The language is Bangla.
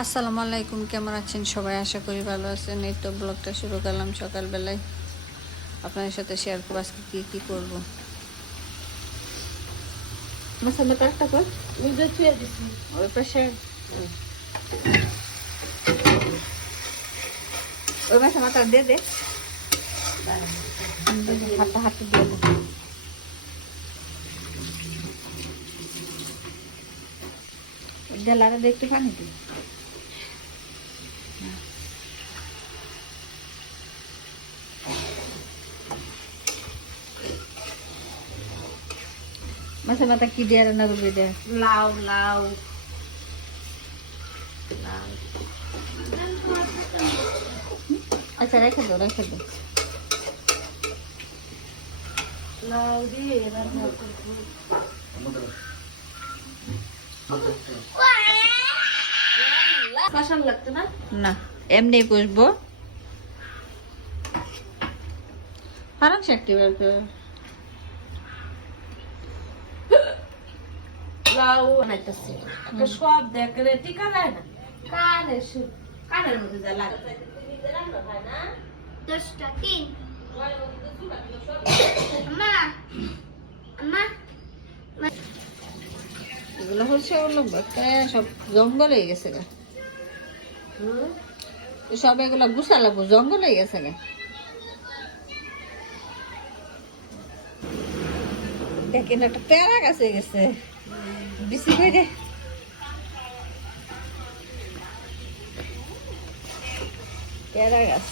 আসসালামু আলাইকুম, কেমন আছেন সবাই? আশা করি ভালো আছেন। এই তো ব্লগটা শুরু করলাম সকালবেলায়। আপনাদের সাথে শেয়ার করবো আজকে কী করবো। মশলাটা একটা পর ওই পাশে ওই মশলাটা দিয়ে দে, হাতে হাতে দিয়ে দে। জেলারে একটু পানি দিই। মাছের মাথা কি দিয়ে রান্না করবি? দে লাউ লাউ আচ্ছা, রেখে দো লাউ দিয়ে রান্না করবো। মশলা লাগতো না? না, এমনি কষবো। পারান শাকটি বের করে লাউ বানাইতেছি একটা সব দেখলে টিকা যায় না, কানের মধ্যে যা লাগে। দশটা তিন মা মা এগুলো হচ্ছে ওগুলো একটা সব জঙ্গল হয়ে গেছে গা। সব এগুলো গুছালাবো, জঙ্গল হয়ে গেছে গা। দেখেন একটা পেয়ারা গাছ হয়ে গেছে, বেশি করে পেয়ারা গাছ।